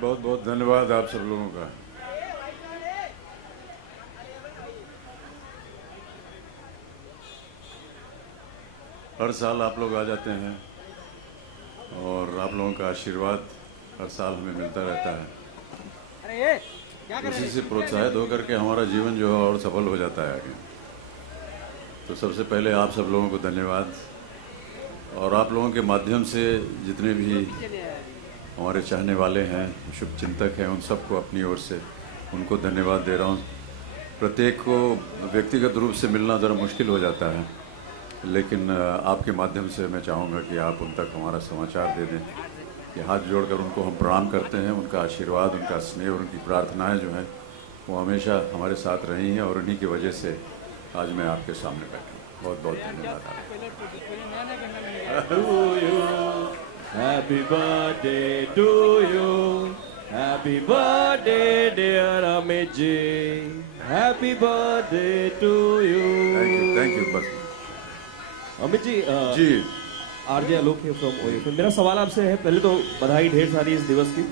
बहुत बहुत धन्यवाद आप सब लोगों का। हर साल आप लोग आ जाते हैं और आप लोगों का आशीर्वाद हर साल हमें मिलता रहता है। उसी से प्रोत्साहित होकर के हमारा जीवन जो है और सफल हो जाता है आगे। तो सबसे पहले आप सब लोगों को धन्यवाद, और आप लोगों के माध्यम से जितने भी हमारे चाहने वाले हैं, शुभचिंतक हैं, उन सबको अपनी ओर से उनको धन्यवाद दे रहा हूँ। प्रत्येक को व्यक्तिगत रूप से मिलना ज़रा मुश्किल हो जाता है, लेकिन आपके माध्यम से मैं चाहूँगा कि आप उन तक हमारा समाचार दे दें कि हाथ जोड़कर उनको हम प्रणाम करते हैं। उनका आशीर्वाद, उनका स्नेह और उनकी प्रार्थनाएं जो हैं वो हमेशा हमारे साथ रही हैं, और उन्हीं की वजह से आज मैं आपके सामने बैठा हूँ। बहुत बहुत धन्यवाद आपका। Happy birthday to you. Happy birthday, dear Amit ji. Happy birthday to you. Thank you बस। अमित जी, जी आरजे आलोक है फ्रॉम ओयो। मेरा सवाल आपसे है, पहले तो बधाई ढेर सारी इस दिवस की।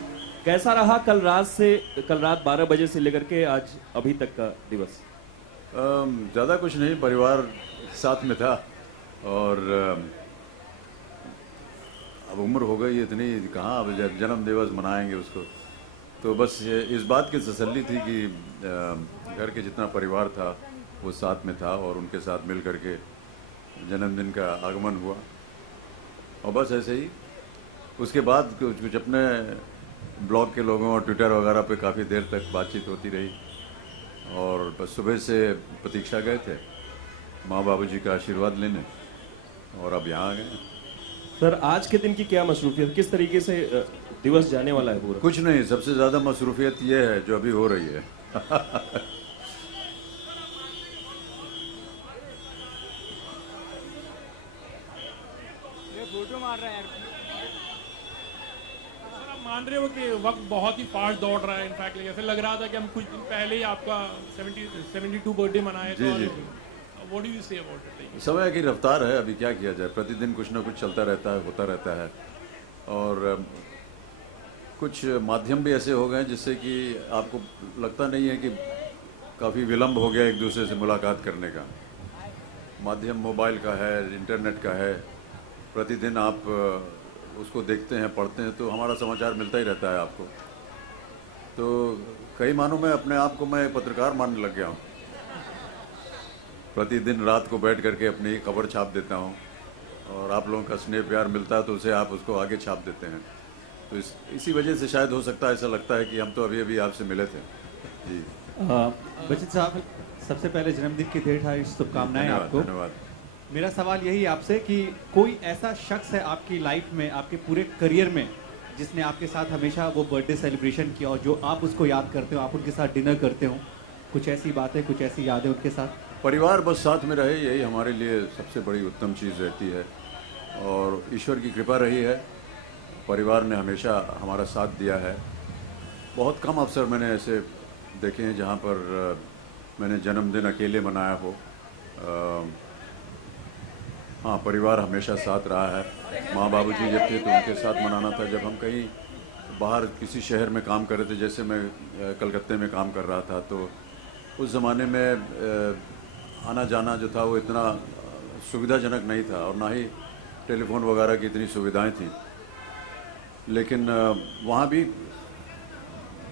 कैसा रहा कल रात 12 बजे से लेकर के आज अभी तक का दिवस? ज़्यादा कुछ नहीं, परिवार साथ में था, और अब उम्र हो गई इतनी, कहाँ अब जन्म दिवस मनाएंगे उसको। तो बस इस बात की तसल्ली थी कि घर के जितना परिवार था वो साथ में था, और उनके साथ मिल करके जन्मदिन का आगमन हुआ, और बस ऐसे ही। उसके बाद कुछ अपने ब्लॉग के लोगों और ट्विटर वगैरह पे काफ़ी देर तक बातचीत होती रही, और बस सुबह से प्रतीक्षा गए थे माँ बाबूजी का आशीर्वाद लेने, और अब यहाँ आ गए। सर, आज के दिन की क्या मसरूफियत, किस तरीके से दिवस जाने वाला है पूरा? कुछ नहीं, सबसे ज़्यादा मसरूफियत ये है जो अभी हो रही है। फोटो मार रहा है यार। सर, आप मान रहे हो कि वक्त बहुत ही फास्ट दौड़ रहा है? इनफैक्ट ऐसे लग रहा था कि हम कुछ दिन पहले ही आपका 72 बर्थडे मनाए थे। जी। What do you say about it? समय की रफ्तार है, अभी क्या किया जाए, प्रतिदिन कुछ ना कुछ चलता रहता है, होता रहता है, और कुछ माध्यम भी ऐसे हो गए जिससे कि आपको लगता नहीं है कि काफ़ी विलम्ब हो गया एक दूसरे से मुलाकात करने का। माध्यम मोबाइल का है, इंटरनेट का है, प्रतिदिन आप उसको देखते हैं, पढ़ते हैं, तो हमारा समाचार मिलता ही रहता है आपको। तो कई मानों में अपने आप को मैं पत्रकार मानने लग गया हूँ। प्रतिदिन रात को बैठ करके अपनी खबर छाप देता हूँ, और आप लोगों का स्नेह प्यार मिलता है तो उसे आप उसको आगे छाप देते हैं। तो इसी वजह से शायद हो सकता है, ऐसा लगता है कि हम तो अभी अभी आपसे मिले थे। जी बचित साहब, सबसे पहले जन्मदिन की ढेर सारी शुभकामनाएं आपको। धन्यवाद। मेरा सवाल यही आपसे कि कोई ऐसा शख्स है आपकी लाइफ में, आपके पूरे करियर में, जिसने आपके साथ हमेशा वो बर्थडे सेलिब्रेशन किया और जो आप उसको याद करते हो, आप उनके साथ डिनर करते हो? कुछ ऐसी बातें, कुछ ऐसी यादें उनके साथ? परिवार बस साथ में रहे, यही हमारे लिए सबसे बड़ी उत्तम चीज़ रहती है, और ईश्वर की कृपा रही है, परिवार ने हमेशा हमारा साथ दिया है। बहुत कम अवसर मैंने ऐसे देखे हैं जहाँ पर मैंने जन्मदिन अकेले मनाया हो। हाँ, परिवार हमेशा साथ रहा है। माँ बाबूजी जब थे तो उनके साथ मनाना था। जब हम कहीं बाहर किसी शहर में काम कर रहे थे, जैसे मैं कलकत्ते में काम कर रहा था, तो उस ज़माने में आना जाना जो था वो इतना सुविधाजनक नहीं था, और ना ही टेलीफोन वगैरह की इतनी सुविधाएं थी। लेकिन वहाँ भी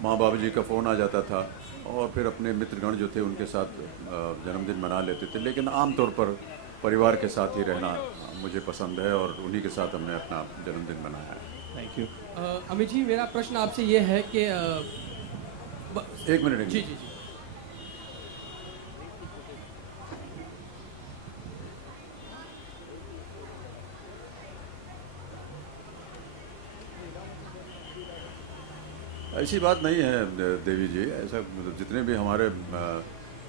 माँ बाबूजी का फ़ोन आ जाता था, और फिर अपने मित्रगण जो थे उनके साथ जन्मदिन मना लेते थे। लेकिन आमतौर पर परिवार के साथ ही रहना मुझे पसंद है, और उन्हीं के साथ हमने अपना जन्मदिन मनाया है। Thank you. अमित जी, मेरा प्रश्न आपसे ये है कि एक मिनट। जी जी जी। ऐसी बात नहीं है देवी जी, ऐसा जितने भी हमारे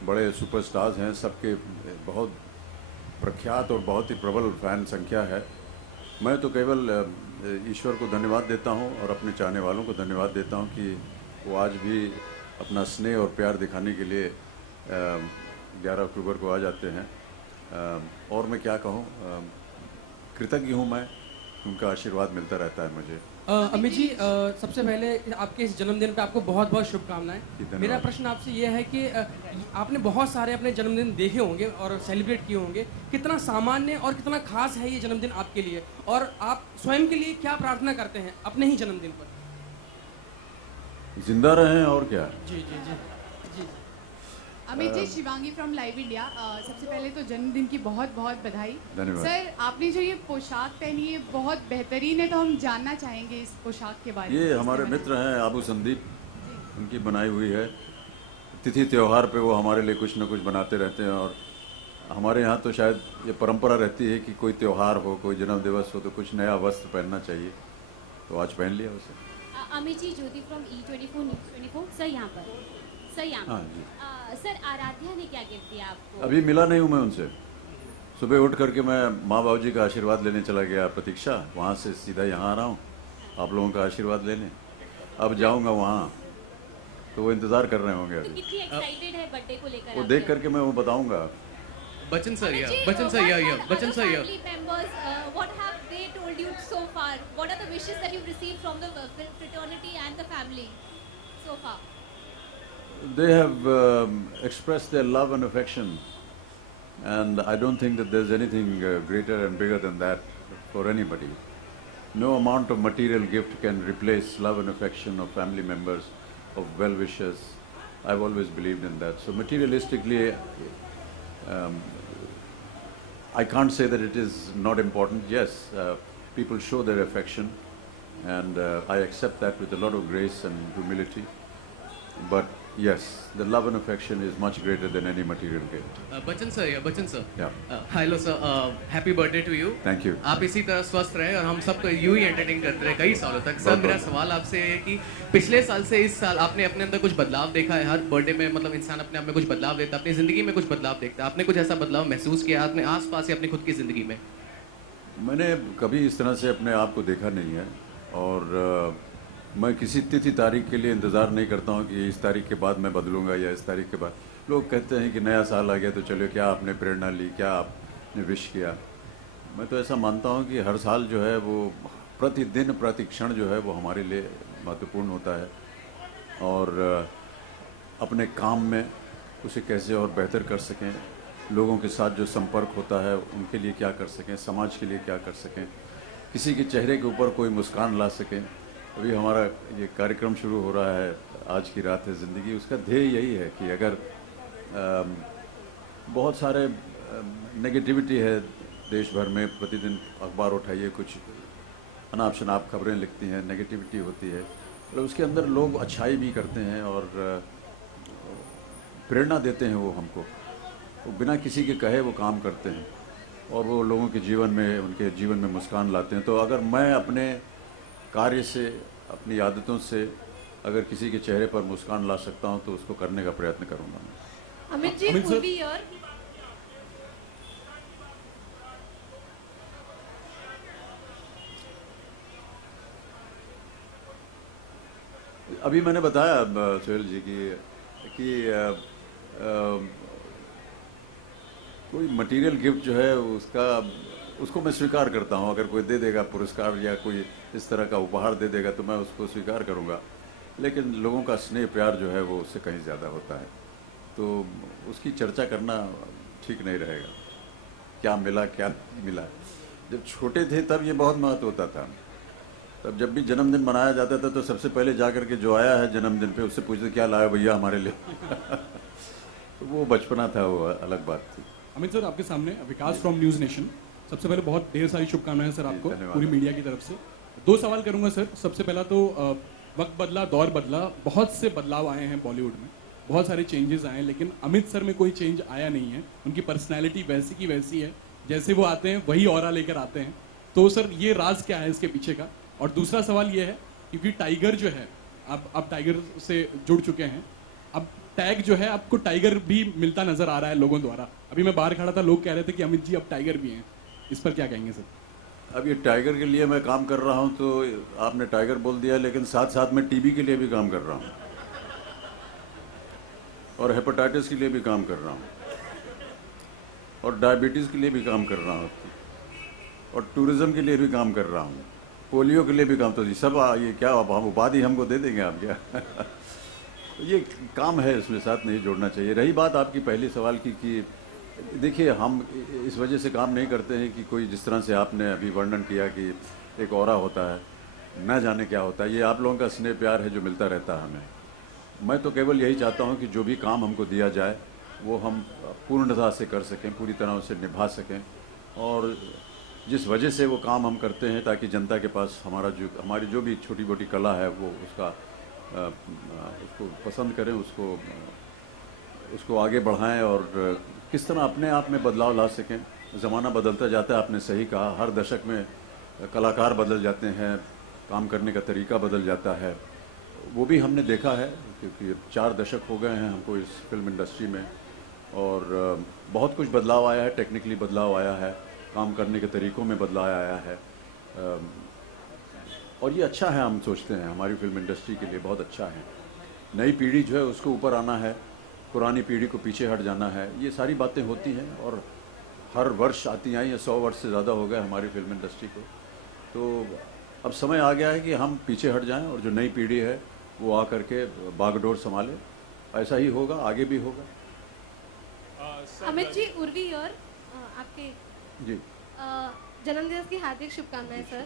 बड़े सुपरस्टार्स हैं, सबके बहुत प्रख्यात और बहुत ही प्रबल फैन संख्या है। मैं तो केवल ईश्वर को धन्यवाद देता हूं, और अपने चाहने वालों को धन्यवाद देता हूं कि वो आज भी अपना स्नेह और प्यार दिखाने के लिए 11 अक्टूबर को आ जाते हैं। और मैं क्या कहूं, कृतज्ञ हूं मैं, उनका आशीर्वाद मिलता रहता है मुझे। अमित जी सबसे पहले आपके इस जन्मदिन पे आपको बहुत बहुत शुभकामनाएं। धन्यवाद। मेरा प्रश्न आपसे ये है कि आपने बहुत सारे अपने जन्मदिन देखे होंगे और सेलिब्रेट किए होंगे, कितना सामान्य और कितना खास है ये जन्मदिन आपके लिए, और आप स्वयं के लिए क्या प्रार्थना करते हैं अपने ही जन्मदिन पर? जिंदा रहें और क्या। जी जी जी जी। Amit ji, Shivangi from live India. सबसे पहले तो जन्मदिन की बहुत बहुत बधाई। धन्यवाद। सर, आपने जो ये पोशाक पहनी है बहुत बेहतरीन है, तो हम जानना चाहेंगे इस पोशाक के बारे में। ये हमारे मित्र हैं आबू संदीप, उनकी बनाई हुई है। तिथि त्योहार पे वो हमारे लिए कुछ न कुछ बनाते रहते हैं, और हमारे यहाँ तो शायद ये परंपरा रहती है कि कोई त्योहार हो, कोई जन्म दिवस हो तो कुछ नया वस्त्र पहनना चाहिए, तो आज पहन लिया उसे। अमित जी, ज्योति फ्रॉम E24 न्यूज़ 24 सर, यहाँ पर सर, यहाँ हाँ पर जी। सर, आराध्या ने क्या गिफ्ट दिया आपको? अभी मिला नहीं हूँ मैं उनसे। सुबह उठ करके मैं माँ बाबू जी का आशीर्वाद लेने चला गया प्रतीक्षा, वहाँ से सीधा यहाँ आ रहा हूँ आप लोगों का आशीर्वाद लेने। अब जाऊँगा वहाँ तो वो इंतज़ार कर रहे होंगे तो अभी। कितनी एक्साइटेड है बर्थडे को लेकर? वो देख करके मैं वो बताऊँगा। बच्चन सर Amit या ji, बच्चन सर या what बच्चन other सर या family members, what have they told you so far? What are the wishes that you've received from the fraternity and the family so far? They have expressed their love and affection, and I don't think that there's anything greater and bigger than that for anybody. No amount of material gift can replace love and affection of family members, of well-wishers. I've always believed in that. So materialistically, I can't say that it is not important. Yes, people show their affection, and I accept that with a lot of grace and humility. But yes, the love and affection is much greater than any material gift. Bachchan sir या Bachchan sir. Yeah. Hello sir, happy birthday to you. Thank you. आप इसी तरह स्वस्थ रहे और हम सबको यूं ही एंटरटेन करते रहे कई सालों तक। सर, मेरा सवाल आपसे है कि पिछले साल से इस साल आपने अपने अंदर कुछ बदलाव देखा है? हर बर्थडे में मतलब इंसान अपने आप में कुछ बदलाव देखता है, अपनी जिंदगी में कुछ बदलाव देखता है। आपने कुछ ऐसा बदलाव महसूस किया अपने आसपास या अपनी खुद की जिंदगी में? मैंने कभी इस तरह से अपने आप को देखा नहीं है, और मैं किसी तिथि तारीख के लिए इंतज़ार नहीं करता हूँ कि इस तारीख के बाद मैं बदलूँगा या इस तारीख के बाद। लोग कहते हैं कि नया साल आ गया तो चलो, क्या आपने प्रेरणा ली, क्या आपने विश किया। मैं तो ऐसा मानता हूँ कि हर साल जो है वो प्रतिदिन प्रति क्षण जो है वो हमारे लिए महत्वपूर्ण होता है, और अपने काम में उसे कैसे और बेहतर कर सकें, लोगों के साथ जो संपर्क होता है उनके लिए क्या कर सकें, समाज के लिए क्या कर सकें, किसी के चेहरे के ऊपर कोई मुस्कान ला सकें। अभी हमारा ये कार्यक्रम शुरू हो रहा है, आज की रात है ज़िंदगी, उसका ध्येय यही है कि अगर बहुत सारे नेगेटिविटी है देश भर में, प्रतिदिन अखबार उठाइए, कुछ अनाप शनाप खबरें लिखती हैं, नेगेटिविटी होती है, और उसके अंदर लोग अच्छाई भी करते हैं और प्रेरणा देते हैं। वो हमको वो बिना किसी के कहे वो काम करते हैं, और वो लोगों के जीवन में, उनके जीवन में मुस्कान लाते हैं। तो अगर मैं अपने कार्य से, अपनी आदतों से अगर किसी के चेहरे पर मुस्कान ला सकता हूं तो उसको करने का प्रयत्न करूंगा मैं। अमित जी, अमित सर- पूरी ईयर अभी मैंने बताया सोहेल जी कि कोई मटेरियल गिफ्ट जो है उसको मैं स्वीकार करता हूँ। अगर कोई दे देगा पुरस्कार या कोई इस तरह का उपहार दे देगा तो मैं उसको स्वीकार करूँगा, लेकिन लोगों का स्नेह प्यार जो है वो उससे कहीं ज़्यादा होता है, तो उसकी चर्चा करना ठीक नहीं रहेगा। क्या मिला क्या नहीं मिला। जब छोटे थे तब ये बहुत महत्व होता था, तब जब भी जन्मदिन मनाया जाता था तो सबसे पहले जा कर के जो आया है जन्मदिन पे उससे पूछते क्या लाया भैया हमारे लिए। तो वो बचपना था, वो अलग बात थी। अमित सर, आपके सामने विकास फ्रॉम न्यूज़ नेशन। सबसे पहले बहुत ढेर सारी शुभकामनाएं सर आपको धन्यवाद। पूरी मीडिया की तरफ से। दो सवाल करूंगा सर। सबसे पहला तो वक्त बदला, दौर बदला, बहुत से बदलाव आए हैं बॉलीवुड में, बहुत सारे चेंजेस आए हैं, लेकिन अमित सर में कोई चेंज आया नहीं है। उनकी पर्सनैलिटी वैसी की वैसी है, जैसे वो आते हैं वही ऑरा लेकर आते हैं। तो सर ये राज क्या है इसके पीछे का? और दूसरा सवाल ये है, क्योंकि टाइगर जो है, आप टाइगर से जुड़ चुके हैं, अब टैग जो है आपको टाइगर भी मिलता नजर आ रहा है लोगों द्वारा। अभी मैं बाहर खड़ा था, लोग कह रहे थे कि अमित जी अब टाइगर भी हैं, इस पर क्या कहेंगे सर? अब ये टाइगर के लिए मैं काम कर रहा हूं तो आपने टाइगर बोल दिया, लेकिन साथ साथ में टीबी के लिए भी काम कर रहा हूं और हेपेटाइटिस के लिए भी काम कर रहा हूं और डायबिटीज़ के लिए भी काम कर रहा हूं और टूरिज्म के लिए भी काम कर रहा हूं। पोलियो के लिए भी काम तो जी सब ये क्या आप हम उपाधि हमको दे देंगे आप क्या ये काम है, इसमें साथ नहीं जोड़ना चाहिए। रही बात आपकी पहली सवाल की कि देखिए हम इस वजह से काम नहीं करते हैं कि कोई जिस तरह से आपने अभी वर्णन किया कि एक ऑरा होता है, न जाने क्या होता है। ये आप लोगों का स्नेह प्यार है जो मिलता रहता है हमें। मैं तो केवल यही चाहता हूँ कि जो भी काम हमको दिया जाए वो हम पूर्णतः से कर सकें, पूरी तरह उसे निभा सकें, और जिस वजह से वो काम हम करते हैं ताकि जनता के पास हमारी जो भी छोटी मोटी कला है वो उसको पसंद करें, उसको आगे बढ़ाएं और किस तरह अपने आप में बदलाव ला सकें। ज़माना बदलता जाता है, आपने सही कहा, हर दशक में कलाकार बदल जाते हैं, काम करने का तरीका बदल जाता है। वो भी हमने देखा है क्योंकि 4 दशक हो गए हैं हमको इस फिल्म इंडस्ट्री में, और बहुत कुछ बदलाव आया है, टेक्निकली बदलाव आया है, काम करने के तरीक़ों में बदलाव आया है, और ये अच्छा है। हम सोचते हैं हमारी फिल्म इंडस्ट्री के लिए बहुत अच्छा है। नई पीढ़ी जो है उसको ऊपर आना है, पुरानी पीढ़ी को पीछे हट जाना है, ये सारी बातें होती हैं और हर वर्ष आती आई हैं। 100 वर्ष से ज़्यादा हो गए हमारी फिल्म इंडस्ट्री को, तो अब समय आ गया है कि हम पीछे हट जाएं और जो नई पीढ़ी है वो आकर के बागडोर संभाले। ऐसा ही होगा, आगे भी होगा। अमित जी, उर्वी और आपके जी जन्मदिवस की हार्दिक शुभकामनाएं सर।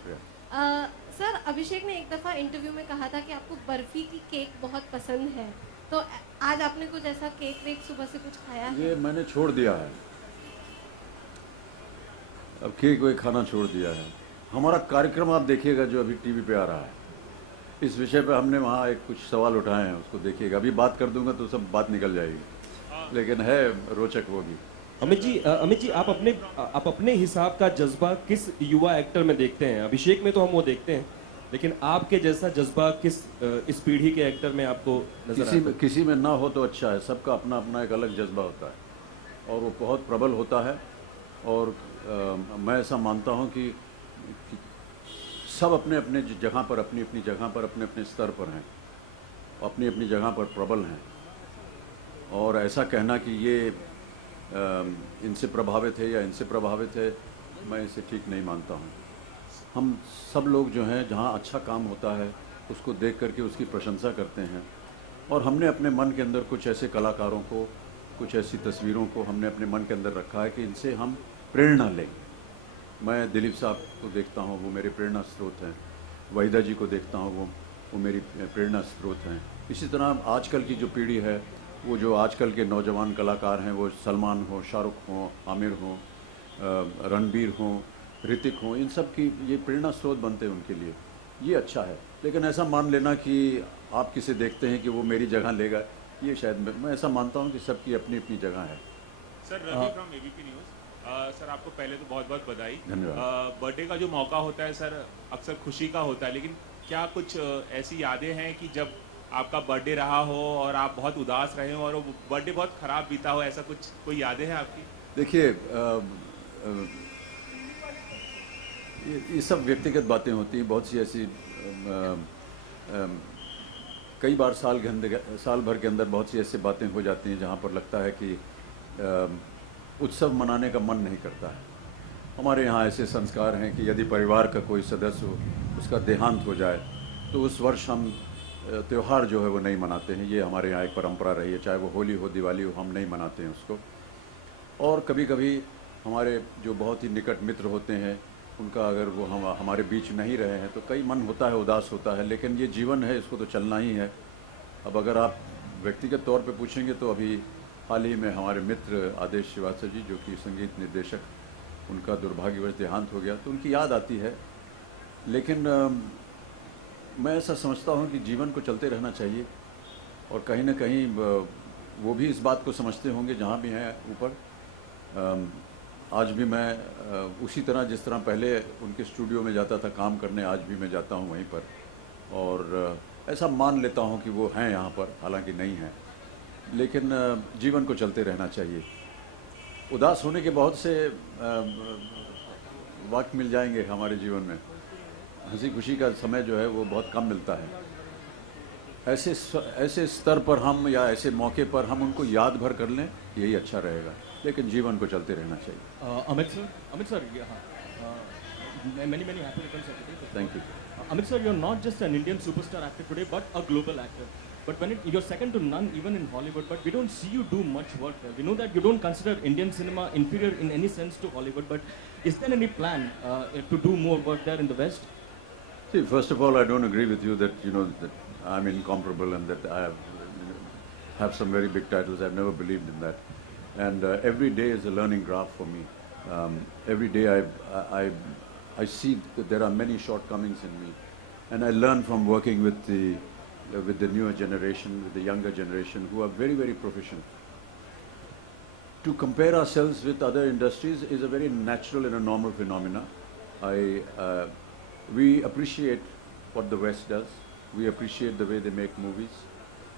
सर, अभिषेक ने एक दफ़ा इंटरव्यू में कहा था कि आपको बर्फी की केक बहुत पसंद है, तो आज आपने कुछ ऐसा केक वेक सुबह से कुछ खाया है? ये मैंने छोड़ दिया है, अब केक वेक खाना छोड़ दिया है। हमारा कार्यक्रम आप देखिएगा जो अभी टीवी पे आ रहा है, इस विषय पे हमने वहाँ एक कुछ सवाल उठाए हैं, उसको देखिएगा। अभी बात कर दूंगा तो सब बात निकल जाएगी, लेकिन है रोचक वो भी। अमित जी आप अपने हिसाब का जज्बा किस युवा एक्टर में देखते हैं? अभिषेक में तो हम वो देखते हैं, लेकिन आपके जैसा जज्बा किस इस पीढ़ी के एक्टर में आपको नजर आता है? किसी में ना हो तो अच्छा है, सबका अपना अपना एक अलग जज्बा होता है और वो बहुत प्रबल होता है। और मैं ऐसा मानता हूँ कि सब अपने अपने जगह पर, अपनी अपनी जगह पर, अपने अपने स्तर पर हैं, अपनी अपनी जगह पर प्रबल हैं, और ऐसा कहना कि ये इनसे प्रभावित है या इनसे प्रभावित है, मैं इसे ठीक नहीं मानता हूँ। हम सब लोग जो हैं जहाँ अच्छा काम होता है उसको देख करके उसकी प्रशंसा करते हैं, और हमने अपने मन के अंदर कुछ ऐसे कलाकारों को, कुछ ऐसी तस्वीरों को हमने अपने मन के अंदर रखा है कि इनसे हम प्रेरणा लें। मैं दिलीप साहब को देखता हूँ, वो मेरे प्रेरणा स्रोत हैं। वहीदा जी को देखता हूँ, वो मेरी प्रेरणा स्रोत हैं। इसी तरह आजकल की जो पीढ़ी है, वो जो आजकल के नौजवान कलाकार हैं, वो सलमान हो, शाहरुख हो, आमिर हो, रणबीर हो, ऋतिक हो, इन सब की ये प्रेरणा स्रोत बनते हैं उनके लिए। ये अच्छा है, लेकिन ऐसा मान लेना कि आप किसे देखते हैं कि वो मेरी जगह लेगा, ये शायद मैं ऐसा मानता हूँ कि सबकी अपनी अपनी जगह है। Sir, Ravi from ABP news. Sir, आपको पहले तो बहुत बहुत बधाई। धन्यवाद। बर्थडे का जो मौका होता है सर, अक्सर खुशी का होता है, लेकिन क्या कुछ ऐसी यादें हैं कि जब आपका बर्थडे रहा हो और आप बहुत उदास रहे हो और वो बर्थडे बहुत ख़राब बीता हो, ऐसा कुछ कोई यादें हैं आपकी? देखिए, ये सब व्यक्तिगत बातें होती हैं। बहुत सी ऐसी कई बार साल भर के अंदर बहुत सी ऐसी बातें हो जाती हैं जहाँ पर लगता है कि उत्सव मनाने का मन नहीं करता है। हमारे यहाँ ऐसे संस्कार हैं कि यदि परिवार का कोई सदस्य हो, उसका देहांत हो जाए, तो उस वर्ष हम त्यौहार जो है वो नहीं मनाते हैं। ये हमारे यहाँ एक परंपरा रही है, चाहे वो होली हो, दिवाली हो, हम नहीं मनाते हैं उसको। और कभी कभी हमारे जो बहुत ही निकट मित्र होते हैं, उनका अगर वो हमारे बीच नहीं रहे हैं तो कई मन होता है, उदास होता है, लेकिन ये जीवन है, इसको तो चलना ही है। अब अगर आप व्यक्तिगत तौर पे पूछेंगे तो अभी हाल ही में हमारे मित्र आदेश श्रीवास्तव जी, जो कि संगीत निर्देशक, उनका दुर्भाग्यवश देहांत हो गया, तो उनकी याद आती है। लेकिन मैं ऐसा समझता हूँ कि जीवन को चलते रहना चाहिए, और कहीं ना कहीं वो भी इस बात को समझते होंगे जहाँ भी हैं ऊपर। आज भी मैं उसी तरह जिस तरह पहले उनके स्टूडियो में जाता था काम करने, आज भी मैं जाता हूँ वहीं पर, और ऐसा मान लेता हूँ कि वो हैं यहाँ पर, हालांकि नहीं हैं। लेकिन जीवन को चलते रहना चाहिए। उदास होने के बहुत से वक्त मिल जाएंगे हमारे जीवन में, हंसी खुशी का समय जो है वो बहुत कम मिलता है। ऐसे स्तर पर हम या ऐसे मौके पर हम उनको याद भर कर लें, यही अच्छा रहेगा, लेकिन जीवन को चलते रहना चाहिए। Amit sir, Many happy returns of the day. Thank you. Amit sir, you're not just an Indian superstar actor today, but a global actor. But you're second to none even in Hollywood, but we don't see you do much work there. We know that you don't consider Indian cinema inferior in any sense to Hollywood, but is there any plan to do more work there in the West? See, first of all, I don't agree with you that, that I'm incomparable and that I have some very big titles. I've never believed in that. And every day is a learning graph for me. Every day I see that there are many shortcomings in me. And I learn from working with the newer generation, with the younger generation, who are very, very proficient. To compare ourselves with other industries is a very natural and a normal phenomena. We appreciate what the West does. We appreciate the way they make movies.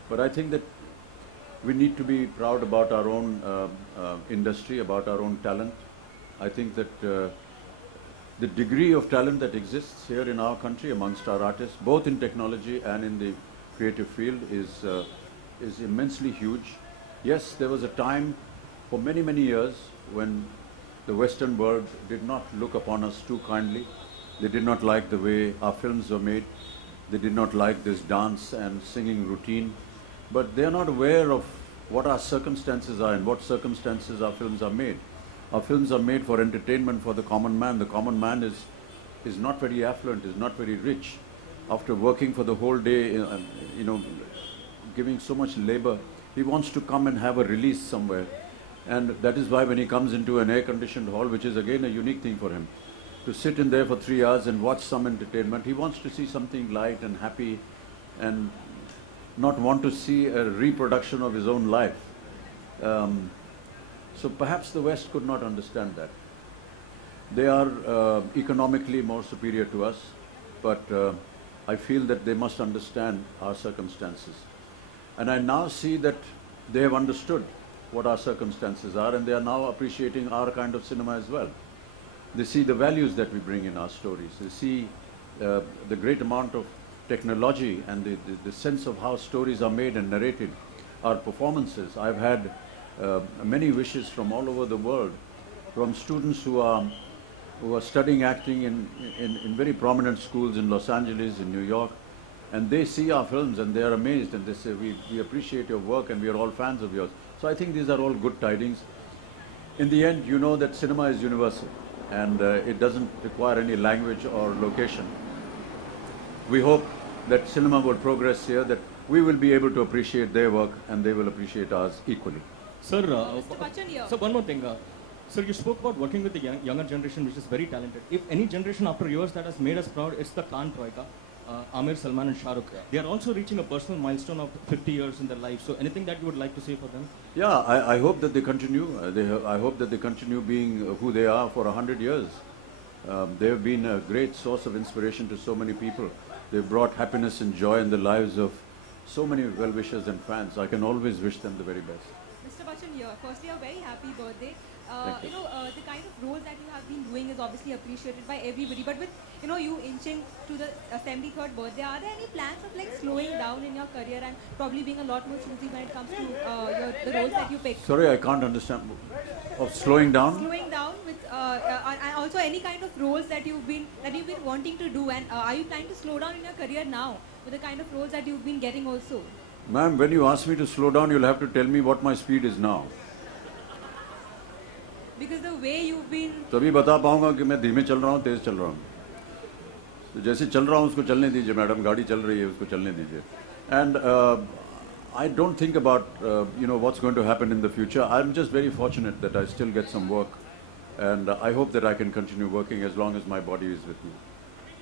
But I think that we need to be proud about our own industry, about our own talent. I think that the degree of talent that exists here in our country amongst our artists, both in technology and in the creative field, is immensely huge. Yes, there was a time for many, many years when the Western world did not look upon us too kindly. They did not like the way our films were made. They did not like this dance and singing routine. But they are not aware of what our circumstances are and what circumstances our films are made. Our films are made for entertainment for the common man. The common man is not very affluent, is not very rich. After working for the whole day, giving so much labor, he wants to come and have a release somewhere. And that is why when he comes into an air-conditioned hall, which is again a unique thing for him, to sit in there for 3 hours and watch some entertainment, he wants to see something light and happy and not want to see a reproduction of his own life. So perhaps the West could not understand that. They are economically more superior to us, but I feel that they must understand our circumstances. And I now see that they have understood what our circumstances are, and they are now appreciating our kind of cinema as well. They see the values that we bring in our stories. They see the great amount of technology and the sense of how stories are made and narrated, our performances. I've had many wishes from all over the world, from students who are studying acting in very prominent schools in Los Angeles, in New York, and they see our films and they are amazed and they say, we appreciate your work and we are all fans of yours. So I think these are all good tidings. In the end, you know that cinema is universal and it doesn't require any language or location. We hope that cinema will progress here, that we will be able to appreciate their work and they will appreciate ours equally. Sir, so one more thing. Sir, you spoke about working with the younger generation, which is very talented. If any generation after yours that has made us proud, it's the Khan Troika, Amir, Salman and Shah Rukh. They are also reaching a personal milestone of 50 years in their life. So anything that you would like to say for them? Yeah, I hope that they continue. I hope that they continue being who they are for 100 years. They have been a great source of inspiration to so many people. They've brought happiness and joy in the lives of so many well-wishers and fans. I can always wish them the very best. Mr. Bachchan here. Firstly, a very happy birthday. The kind of roles that you have been doing is obviously appreciated by everybody. But with you inching to the 73rd birthday, are there any plans of like slowing down in your career and probably being a lot more choosy when it comes to the roles that you pick? Sorry, I can't understand. Of slowing down? Slowing down with and also any kind of roles that you've been wanting to do, and are you planning to slow down in your career now with the kind of roles that you've been getting also? Ma'am, when you ask me to slow down, you'll have to tell me what my speed is now. Because the way you've been... तभी बता पाऊंगा कि मैं धीमे चल रहा हूँ, तेज चल रहा हूँ. तो जैसे चल रहा हूँ उसको चलने दीजिए, मैडम गाड़ी चल रही है उसको चलने दीजिए. And I don't think about what's going to happen in the future. I'm just very fortunate that I still get some work, and I hope that I can continue working as long as my body is with me.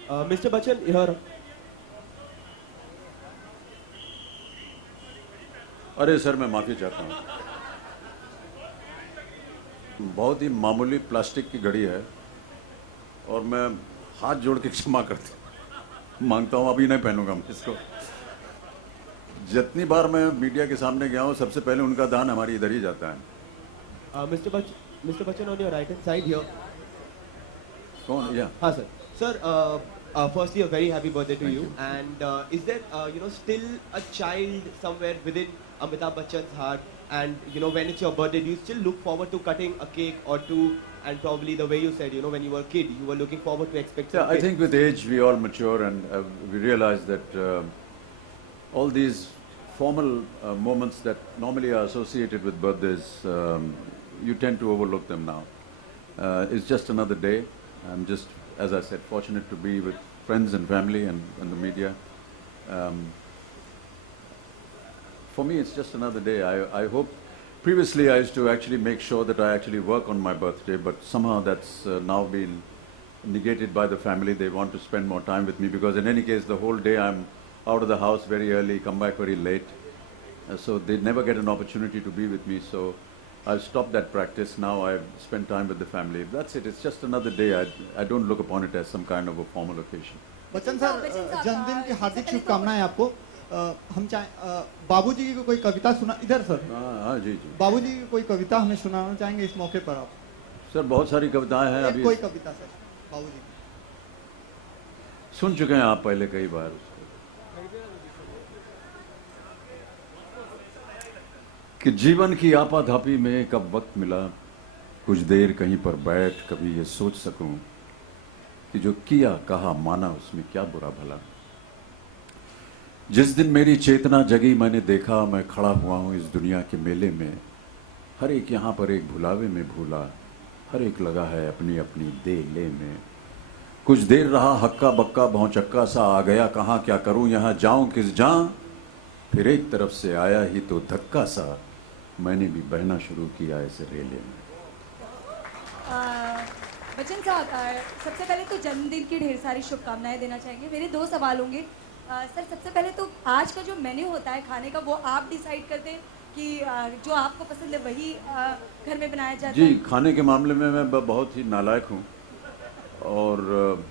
Mr. Bachchan, here. अरे sir, मैं माफ़ी चाहता हूँ. बहुत ही मामूली plastic की घड़ी है और मैं हाथ जोड़ के क्षमा मांगता हूँ. अभी नहीं पहनूंगा मैं इसको. जितनी बार मैं मीडिया के सामने गया हूँ, सबसे पहले उनका दान हमारी इधर ही जाता है. Mr. Bachchan, on your right hand side here. कौन? Yeah. हाँ sir. Sir, firstly, a very happy birthday to you. And is there, still a child somewhere within Amitabh Bachchan's heart? And when it's your birthday, do you still look forward to cutting a cake or to and probably the way you said, you know, when you were a kid, you were looking forward to expect. Yeah, I think with age we all mature and we realize that all these formal moments that normally are associated with birthdays, you tend to overlook them now. It's just another day. I'm just, as I said, fortunate to be with friends and family and the media. For me, it's just another day. I hope. Previously, I used to actually make sure that I actually work on my birthday, but somehow that's now been negated by the family. They want to spend more time with me because in any case, the whole day I'm out of the house very early, come back very late. So they never get an opportunity to be with me. So I've stopped that practice. Now I spend time with the family. That's it. It's just another day. I don't look upon it as some kind of a formal occasion. Bachchan sir, जन्मदिन की हार्दिक शुभकामनाएं आपको। हम चाहे बाबूजी की कोई कविता सुना इधर सर। हाँ जी जी। बाबूजी की कोई कविता हमें सुनाना चाहेंगे इस मौके पर आप? सर बहुत सारी कविताएं हैं अभी। कोई कविता सर बाबूजी सुन चुके हैं आप पहले कई बार। कि जीवन की आपाधापी में कब वक्त मिला, कुछ देर कहीं पर बैठ कभी ये सोच सकूं कि जो किया कहा माना उसमें क्या बुरा भला। जिस दिन मेरी चेतना जगी मैंने देखा मैं खड़ा हुआ हूं इस दुनिया के मेले में, हर एक यहाँ पर एक भुलावे में भूला, हर एक लगा है अपनी अपनी दे ले में। कुछ देर रहा हक्का बक्का भौचक्का सा, आ गया कहाँ क्या करूं यहाँ जाऊं किस जां, फिर एक तरफ से आया ही तो धक्का सा, मैंने भी बहना शुरू किया ऐसे रेले में। बच्चन साहब, सबसे पहले तो जन्मदिन की ढेर सारी शुभकामनाएं देना चाहेंगे। मेरे दो सवाल होंगे। सर, सबसे पहले तो आज का जो मेन्यू होता है खाने का, वो आप डिसाइड करते हैं कि जो आपको पसंद है वही घर में बनाया जाता है? जी, खाने के मामले में मैं बहुत ही नालायक हूँ और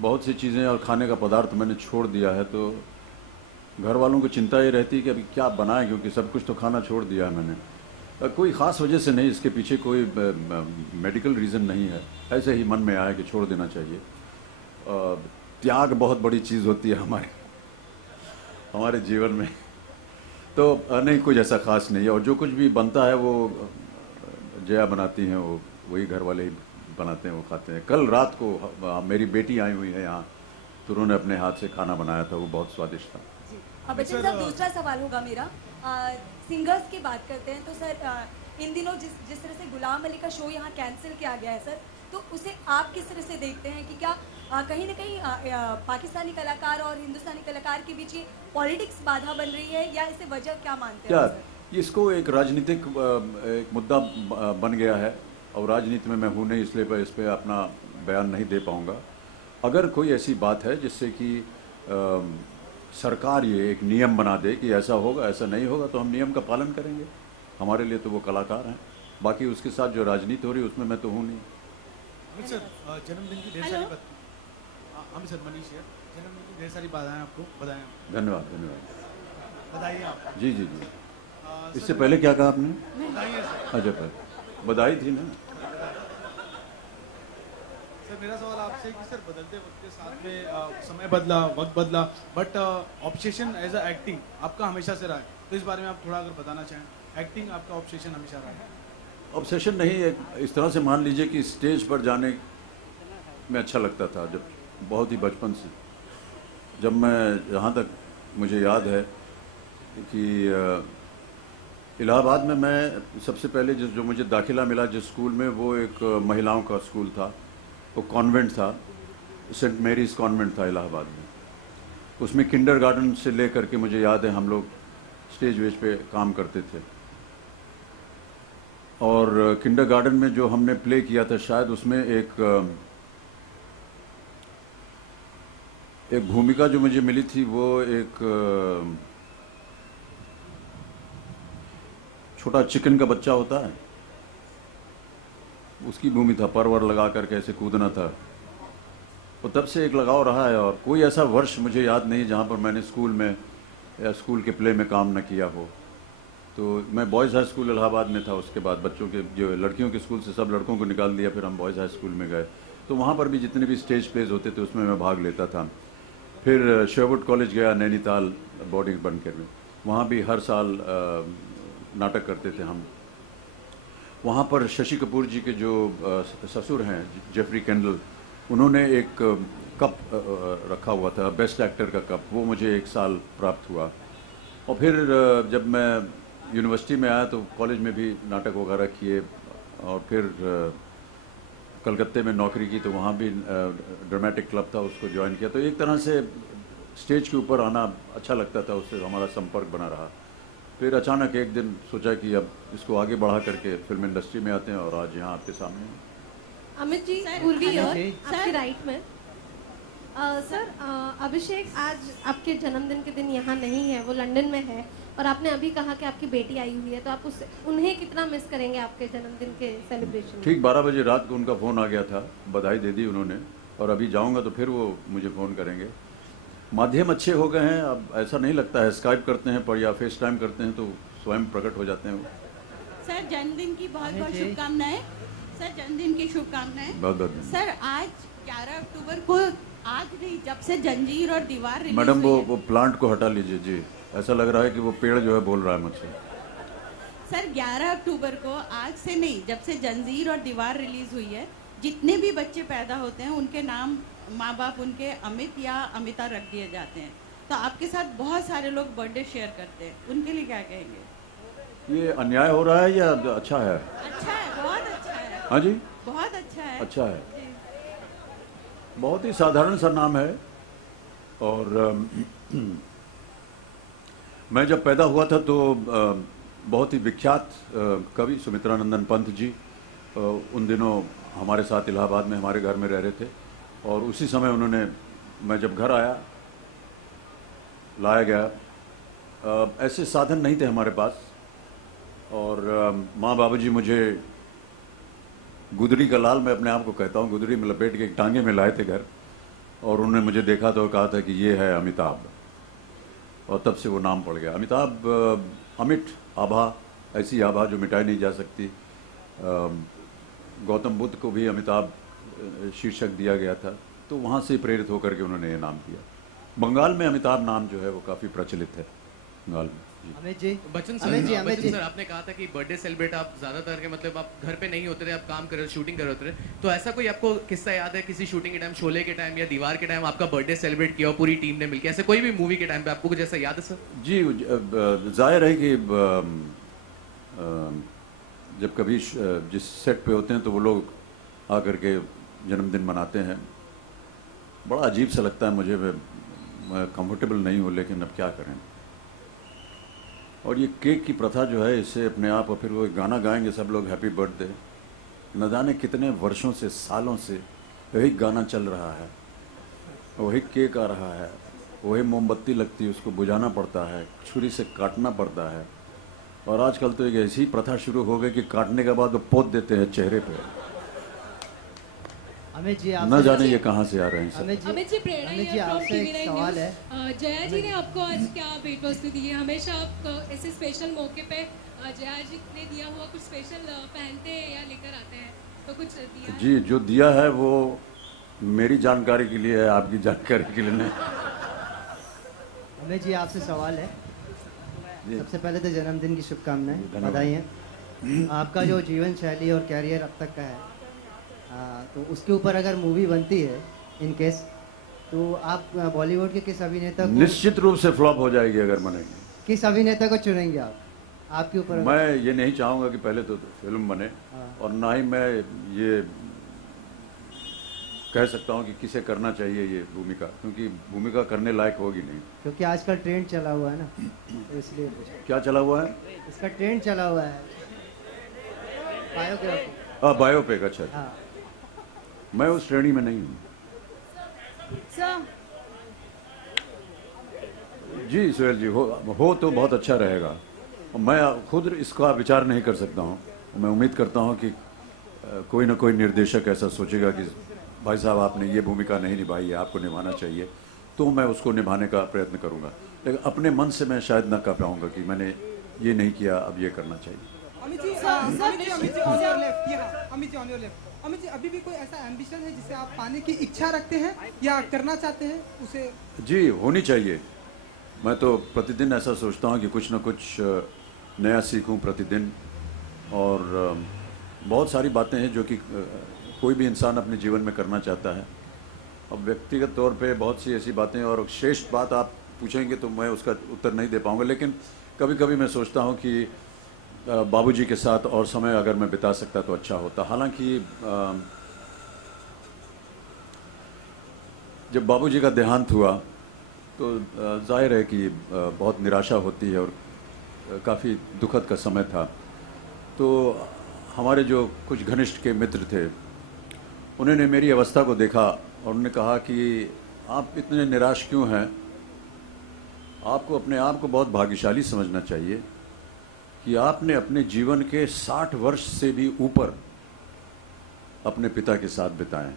बहुत सी चीज़ें और खाने का पदार्थ मैंने छोड़ दिया है, तो घर वालों को चिंता ये रहती है कि अभी क्या बनाएं, क्योंकि सब कुछ तो खाना छोड़ दिया है मैंने। कोई ख़ास वजह से नहीं, इसके पीछे कोई मेडिकल रीज़न नहीं है, ऐसे ही मन में आया कि छोड़ देना चाहिए। त्याग बहुत बड़ी चीज़ होती है हमारे जीवन में, तो नहीं कुछ ऐसा ख़ास नहीं है। और जो कुछ भी बनता है वो जया बनाती हैं, वही घर वाले ही बनाते हैं, वो खाते हैं। कल रात को मेरी बेटी आई हुई है यहाँ, तो उन्होंने अपने हाथ से खाना बनाया था, वो बहुत स्वादिष्ट था। बच्चन साहब, दूसरा सवाल होगा मेरा। सिंगर्स की बात करते हैं तो सर, इन दिनों जिस तरह से गुलाम अली का शो यहाँ कैंसिल किया गया है सर, तो उसे आप किस तरह से देखते हैं कि क्या कहीं ना कहीं पाकिस्तानी कलाकार और हिंदुस्तानी कलाकार के बीच ये पॉलिटिक्स बाधा बन रही है, या इसे वजह क्या मानते हैं? इसको एक राजनीतिक एक मुद्दा बन गया है और राजनीति में मैं हूँ नहीं, इसलिए इस पर अपना बयान नहीं दे पाऊँगा। अगर कोई ऐसी बात है जिससे कि सरकार ये एक नियम बना दे कि ऐसा होगा ऐसा नहीं होगा, तो हम नियम का पालन करेंगे। हमारे लिए तो वो कलाकार हैं, बाकी उसके साथ जो राजनीति हो रही है उसमें मैं तो हूँ नहीं। सर, जन्मदिन की ढेर सारी हम सर मनीष है, जन्मदिन की ढेर सारी बधाएं आपको। बधाएं। धन्यवाद धन्यवाद। बधाई आप। जी जी जी। इससे पहले क्या कहा आपने? अच्छा, पहले बधाई थी ना। सर, मेरा सवाल आपसे कि सर, बदलते वक्त के साथ में समय बदला, वक्त बदला, but obsession as a acting आपका हमेशा से रहा है, तो इस बारे में आप थोड़ा अगर बताना चाहें। एक्टिंग आपका ऑब्सेशन हमेशा रहा है? ऑब्सेशन नहीं, इस तरह से मान लीजिए कि स्टेज पर जाने में अच्छा लगता था, जब बहुत ही बचपन से। जब मैं, जहाँ तक मुझे याद है कि इलाहाबाद में मैं सबसे पहले जो मुझे दाखिला मिला जिस स्कूल में, वो एक महिलाओं का स्कूल था, वो कॉन्वेंट था, सेंट मैरीज कॉन्वेंट था इलाहाबाद में। उसमें किंडरगार्टन से लेकर के मुझे याद है हम लोग स्टेज वेज पे काम करते थे। और किंडरगार्टन में जो हमने प्ले किया था, शायद उसमें एक भूमिका जो मुझे मिली थी, वो एक छोटा चिकन का बच्चा होता है, उसकी भूमि था, परवर लगा कर कैसे कूदना था। और तब से एक लगाव रहा है, और कोई ऐसा वर्ष मुझे याद नहीं जहाँ पर मैंने स्कूल में या स्कूल के प्ले में काम न किया हो। तो मैं बॉयज़ हाई स्कूल इलाहाबाद में था, उसके बाद बच्चों के जो लड़कियों के स्कूल से सब लड़कों को निकाल दिया, फिर हम बॉयज़ हाई स्कूल में गए, तो वहाँ पर भी जितने भी स्टेज प्लेज होते थे उसमें मैं भाग लेता था। फिर शेरवुड कॉलेज गया नैनीताल बोर्डिंग बनकर में, वहाँ भी हर साल नाटक करते थे हम। वहाँ पर शशि कपूर जी के जो ससुर हैं जेफरी कैंडल, उन्होंने एक कप रखा हुआ था, बेस्ट एक्टर का कप, वो मुझे 1 साल प्राप्त हुआ। और फिर जब मैं यूनिवर्सिटी में आया तो कॉलेज में भी नाटक वगैरह किए, और फिर कलकत्ते में नौकरी की तो वहाँ भी ड्रामेटिक क्लब था, उसको ज्वाइन किया। तो एक तरह से स्टेज के ऊपर आना अच्छा लगता था, उससे हमारा संपर्क बना रहा। फिर अचानक एक दिन सोचा कि अब इसको आगे बढ़ा करके फिल्म इंडस्ट्री में आते हैं, और आज यहाँ आपके सामने हैं। अमित जी, पूर्वी आपके राइट में। सर, अभिषेक आज आपके जन्मदिन के दिन यहाँ नहीं है, वो लंदन में है, और आपने अभी कहा कि आपकी बेटी आई हुई है, तो आप उन्हें कितना मिस करेंगे आपके जन्मदिन के सेलिब्रेशन में? ठीक 12 बजे रात को उनका फ़ोन आ गया था, बधाई दे दी उन्होंने, और अभी जाऊँगा तो फिर वो मुझे फ़ोन करेंगे। माध्यम अच्छे हो गए हैं, अब ऐसा नहीं लगता है स्काइप करते हैं पर या फेस टाइम करते हैं तो स्वयं प्रकट हो जाते हैं वो। सर, जन्मदिन की बहुत बहुत शुभकामनाएं। सर, जन्मदिन की शुभकामनाएं। बहुत बहुत। सर, आज 11 अक्टूबर को, आज नहीं, जब से जंजीर और दीवार रिलीज मैडम हुई है। वो प्लांट को हटा लीजिए जी, ऐसा लग रहा है कि वो पेड़ जो है बोल रहा है मुझसे। सर, 11 अक्टूबर को, आज से नहीं, जब से जंजीर और दीवार रिलीज हुई है, जितने भी बच्चे पैदा होते हैं उनके नाम माँ बाप उनके अमित या अमिता रख दिए जाते हैं। तो आपके साथ बहुत सारे लोग बर्थडे शेयर करते हैं, उनके लिए क्या कहेंगे? ये अन्याय हो रहा है या अच्छा है? अच्छा है, बहुत अच्छा है। हाँ जी, बहुत अच्छा है। अच्छा है। बहुत ही साधारण सा नाम है, और मैं जब पैदा हुआ था तो बहुत ही विख्यात कवि सुमित्रानंदन पंत जी उन दिनों हमारे साथ इलाहाबाद में हमारे घर में रह रहे थे, और उसी समय उन्होंने, मैं जब घर आया, लाया गया, ऐसे साधन नहीं थे हमारे पास, और माँ बाबूजी मुझे गुदड़ी का लाल, मैं अपने आप को कहता हूँ, गुदड़ी में लपेट के एक टांगे में लाए थे घर, और उन्होंने मुझे देखा तो कहा था कि ये है अमिताभ, और तब से वो नाम पड़ गया अमिताभ। अमिट आभा, ऐसी आभा जो मिटाई नहीं जा सकती। गौतम बुद्ध को भी अमिताभ शीर्षक दिया गया था, तो वहाँ से प्रेरित होकर के उन्होंने ये नाम दिया। बंगाल में अमिताभ नाम जो है वो काफ़ी प्रचलित है बंगाल में। अमित जी, बच्चन सर, आपने कहा था कि बर्थडे सेलिब्रेट आप ज्यादातर के, मतलब आप घर पे नहीं होते थे, आप काम कर रहे, शूटिंग कर रहे थे, तो ऐसा कोई आपको किस्सा याद है किसी शूटिंग के टाइम, शोले के टाइम या दीवार के टाइम आपका बर्थडे सेलिब्रेट किया हो पूरी टीम ने मिलकर, ऐसे कोई भी मूवी के टाइम पे आपको कुछ ऐसा याद है सर? जी, जाहिर है कि जब कभी जिस सेट पे होते हैं तो वो लोग आकर के जन्मदिन मनाते हैं, बड़ा अजीब सा लगता है मुझे, मैं कंफर्टेबल नहीं हूँ, लेकिन अब क्या करें। और ये केक की प्रथा जो है, इससे अपने आप, और फिर वो गाना गाएंगे सब लोग हैप्पी बर्थडे, न जाने कितने वर्षों से, सालों से वही गाना चल रहा है, वही केक आ रहा है, वही मोमबत्ती लगती है, उसको बुझाना पड़ता है, छुरी से काटना पड़ता है, और आजकल तो एक ऐसी प्रथा शुरू हो गई कि काटने के बाद वो पोत देते हैं चेहरे पे। अमित जी, न जाने ये कहाँ से आ रहे हैं सब। अमित जी, प्रेरणा जी, आपसे एक सवाल है। जया जी ने आपको आज क्या भेंट वस्तु दी है? हमेशा आप ऐसे स्पेशल मौके पे जया जी ने दिया हुआ कुछ स्पेशल पहनते हैं या लेकर आते हैं, तो कुछ दिया? जी, जो दिया है वो मेरी जानकारी के लिए है, आपकी जानकारी के लिए नहीं। अमित जी, आपसे सवाल है। सबसे पहले तो जन्मदिन की शुभकामनाएं, बधाई हैं। आपका जो जीवन शैली और कैरियर अब तक का है, तो उसके ऊपर अगर मूवी बनती है इन केस, तो आप बॉलीवुड के किस अभिनेता को, निश्चित रूप से फ्लॉप हो जाएगी अगर बनेगी। किस अभिनेता को चुनेंगे आप? आपके ऊपर। मैं ये नहीं चाहूँगा कि पहले तो फिल्म बने, और ना ही मैं ये कह सकता हूँ कि किसे करना चाहिए ये भूमिका, क्योंकि भूमिका करने लायक होगी नहीं। क्योंकि आजकल ट्रेंड चला हुआ है ना, तो इसलिए। क्या चला हुआ है? इसका ट्रेंड चला हुआ है, बायोपिक। बायोपिक, अच्छा। मैं उस श्रेणी में नहीं हूँ। जी सुहेल जी, हो तो बहुत अच्छा रहेगा। मैं खुद इसका विचार नहीं कर सकता हूँ। मैं उम्मीद करता हूँ कि कोई ना कोई निर्देशक ऐसा सोचेगा कि भाई साहब आपने ये भूमिका नहीं निभाई है, आपको निभाना चाहिए, तो मैं उसको निभाने का प्रयत्न करूँगा। लेकिन अपने मन से मैं शायद ना कह पाऊँगा कि मैंने ये नहीं किया, अब ये करना चाहिए। अमित जी, अभी भी कोई ऐसा एम्बिशन है जिसे आप पाने की इच्छा रखते हैं या करना चाहते हैं उसे? जी, होनी चाहिए। मैं तो प्रतिदिन ऐसा सोचता हूँ कि कुछ ना कुछ नया सीखूं प्रतिदिन, और बहुत सारी बातें हैं जो कि कोई भी इंसान अपने जीवन में करना चाहता है। अब व्यक्तिगत तौर पे बहुत सी ऐसी बातें, और श्रेष्ठ बात आप पूछेंगे तो मैं उसका उत्तर नहीं दे पाऊंगा, लेकिन कभी कभी मैं सोचता हूं कि बाबूजी के साथ और समय अगर मैं बिता सकता तो अच्छा होता। हालांकि जब बाबूजी का देहांत हुआ तो जाहिर है कि बहुत निराशा होती है और काफ़ी दुखद का समय था। तो हमारे जो कुछ घनिष्ठ के मित्र थे, उन्होंने मेरी अवस्था को देखा और उन्होंने कहा कि आप इतने निराश क्यों हैं, आपको अपने आप को बहुत भाग्यशाली समझना चाहिए कि आपने अपने जीवन के 60 वर्ष से भी ऊपर अपने पिता के साथ बिताए।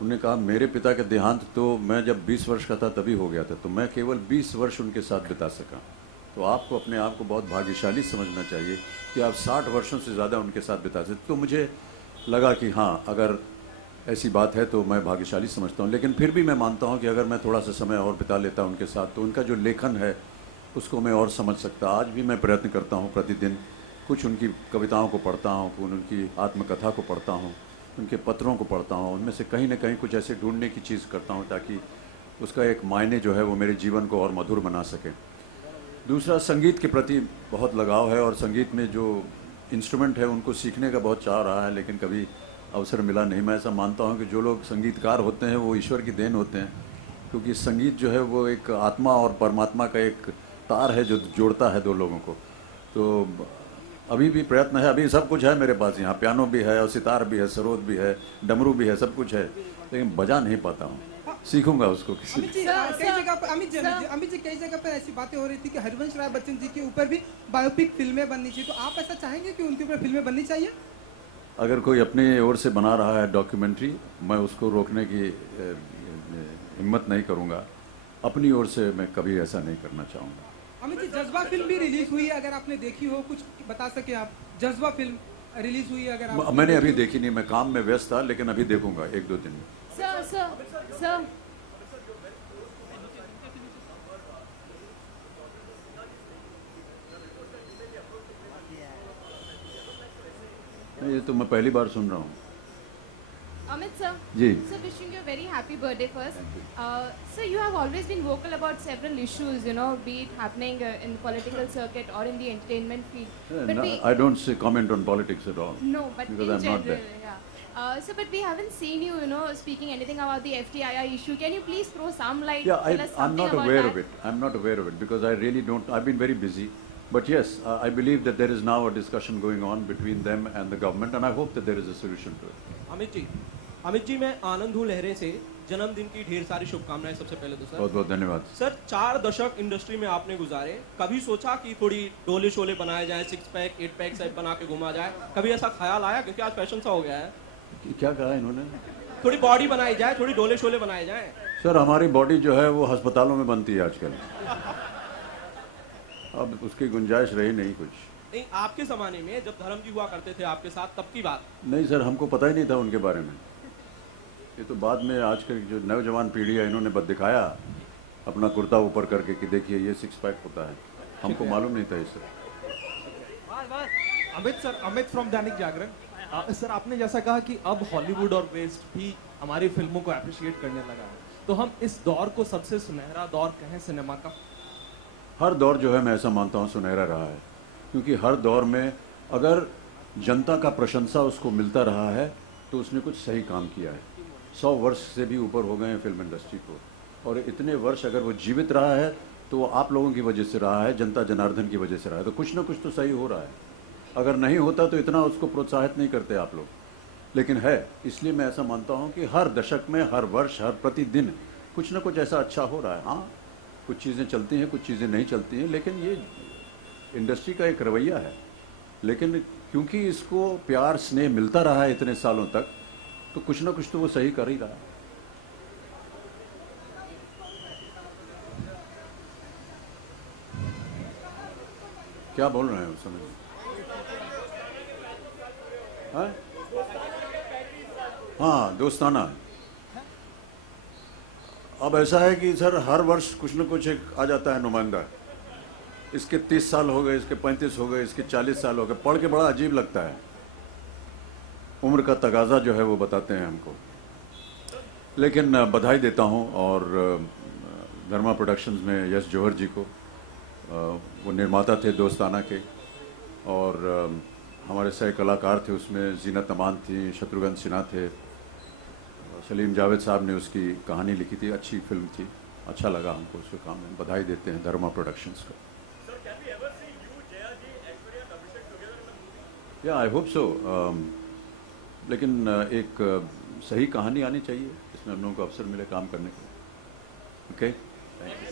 उन्होंने कहा मेरे पिता का देहांत तो मैं जब 20 वर्ष का था तभी हो गया था, तो मैं केवल 20 वर्ष उनके साथ बिता सका। तो आपको अपने आप को बहुत भाग्यशाली समझना चाहिए कि आप 60 वर्षों से ज़्यादा उनके साथ बिता सकते। तो मुझे लगा कि हाँ, अगर ऐसी बात है तो मैं भाग्यशाली समझता हूँ, लेकिन फिर भी मैं मानता हूँ कि अगर मैं थोड़ा सा समय और बिता लेता उनके साथ तो उनका जो लेखन है उसको मैं और समझ सकता। आज भी मैं प्रयत्न करता हूँ, प्रतिदिन कुछ उनकी कविताओं को पढ़ता हूँ, उनकी आत्मकथा को पढ़ता हूँ, उनके पत्रों को पढ़ता हूँ, उनमें से कहीं ना कहीं कुछ ऐसे ढूंढने की चीज़ करता हूँ ताकि उसका एक मायने जो है वो मेरे जीवन को और मधुर बना सके। दूसरा, संगीत के प्रति बहुत लगाव है और संगीत में जो इंस्ट्रूमेंट है उनको सीखने का बहुत चाह रहा है, लेकिन कभी अवसर मिला नहीं। मैं ऐसा मानता हूँ कि जो लोग संगीतकार होते हैं वो ईश्वर की देन होते हैं, क्योंकि संगीत जो है वो एक आत्मा और परमात्मा का एक तार है जो जोड़ता है दो लोगों को। तो अभी भी प्रयत्न है, अभी सब कुछ है मेरे पास, यहाँ पियानो भी है और सितार भी है, सरोद भी है, डमरू भी है, सब कुछ है, लेकिन बजा नहीं पाता हूँ। सीखूंगा उसको किसी अमित जी कई जगह पर ऐसी बातें हो रही थी कि हरिवंश राय बच्चन जी के ऊपर भी बायोपिक फिल्में बननी चाहिए, तो आप ऐसा चाहेंगे कि उनके ऊपर फिल्में बननी चाहिए? अगर कोई अपनी ओर से बना रहा है डॉक्यूमेंट्री, मैं उसको रोकने की हिम्मत नहीं करूंगा। अपनी ओर से मैं कभी ऐसा नहीं करना चाहूँगा। अमित जी, जज्बा फिल्म भी रिलीज हुई है, अगर आपने देखी हो कुछ बता सके आप। जज्बा फिल्म रिलीज हुई है, अगर आप मैंने अभी देखी नहीं, मैं काम में व्यस्त था, लेकिन अभी देखूंगा 1-2 दिन में। सर ये तो मैं पहली बार सुन रहा हूँ। Amit sir, ji. so wishing you a very happy birthday first. Sir, you have always been vocal about several issues, you know, be it happening in the political circuit or in the entertainment field. But I don't say comment on politics at all. No, but because in I'm general, not there. yeah. So, but we haven't seen you, you know, speaking anything about the FTII issue. Can you please throw some light? Yeah, tell us I'm something not about aware that? of it. I'm not aware of it because I really don't. I've been very busy. But yes, I believe that there is now a discussion going on between them and the government, and I hope that there is a solution to it. Amit ji, मैं आनंद हूँ लहरे से। जन्मदिन की ढेर सारी शुभकामनाएं सबसे पहले तो सर। बहुत बहुत धन्यवाद सर। 4 दशक इंडस्ट्री में आपने गुजारे, कभी सोचा कि थोड़ी डोले शोले बनाए जाए, 6 पैक 8 पैक सब बना के घुमा जाए, कभी ऐसा ख्याल आया? क्योंकि आज फैशन सा हो गया है। क्या कहा इन्होंने? थोड़ी बॉडी बनाई जाए, थोड़ी डोले शोले बनाए जाए। सर, हमारी बॉडी जो है वो अस्पतालों में बनती है आजकल। अब उसकी गुंजाइश रही नहीं कुछ। नहीं, आपके जमाने में जब धर्म जी हुआ करते थे आपके साथ, तब की बात। नहीं सर, हमको पता ही नहीं था उनके बारे में। ये तो बाद में आजकल जो नौजवान पीढ़ी है इन्होंने बस दिखाया अपना कुर्ता ऊपर करके कि देखिए ये 6 पैक होता है, हमको मालूम नहीं था इससे। अमित फ्रॉम दैनिक जागरण। सर, आपने जैसा कहा कि अब हॉलीवुड और वेस्ट भी हमारी फिल्मों को अप्रिशिएट करने लगा है, तो हम इस दौर को सबसे सुनहरा दौर कहें सिनेमा का? हर दौर जो है मैं ऐसा मानता हूँ सुनहरा रहा है, क्योंकि हर दौर में अगर जनता का प्रशंसा उसको मिलता रहा है तो उसने कुछ सही काम किया है। 100 वर्ष से भी ऊपर हो गए हैं फिल्म इंडस्ट्री को, और इतने वर्ष अगर वो जीवित रहा है तो आप लोगों की वजह से रहा है, जनता जनार्दन की वजह से रहा है, तो कुछ ना कुछ तो सही हो रहा है। अगर नहीं होता तो इतना उसको प्रोत्साहित नहीं करते आप लोग, लेकिन है। इसलिए मैं ऐसा मानता हूँ कि हर दशक में, हर वर्ष, हर प्रतिदिन कुछ ना कुछ ऐसा अच्छा हो रहा है। हाँ, कुछ चीज़ें चलती हैं, कुछ चीज़ें नहीं चलती हैं, लेकिन ये इंडस्ट्री का एक रवैया है। लेकिन क्योंकि इसको प्यार स्नेह मिलता रहा है इतने सालों तक, तो कुछ ना कुछ तो वो सही कर ही रहा है। क्या बोल रहे हैं उस समय? हाँ, दोस्ताना। अब ऐसा है कि सर हर वर्ष कुछ न कुछ एक आ जाता है नुमाइंदा। इसके 30 साल हो गए, इसके 35 हो गए, इसके 40 साल हो गए, पढ़ के बड़ा अजीब लगता है। उम्र का तगाज़ा जो है वो बताते हैं हमको। लेकिन बधाई देता हूँ और धर्मा प्रोडक्शंस में यश जौहर जी को, वो निर्माता थे दोस्ताना के, और हमारे सह कलाकार थे उसमें, जीनत अमान थी, शत्रुघ्न सिन्हा थे, सलीम जावेद साहब ने उसकी कहानी लिखी थी, अच्छी फिल्म थी, अच्छा लगा हमको उसको काम में। बधाई देते हैं धर्मा प्रोडक्शंस को। या आई होप सो, लेकिन एक सही कहानी आनी चाहिए जिसमें हम लोगों को अवसर मिले काम करने का। Okay, thank you.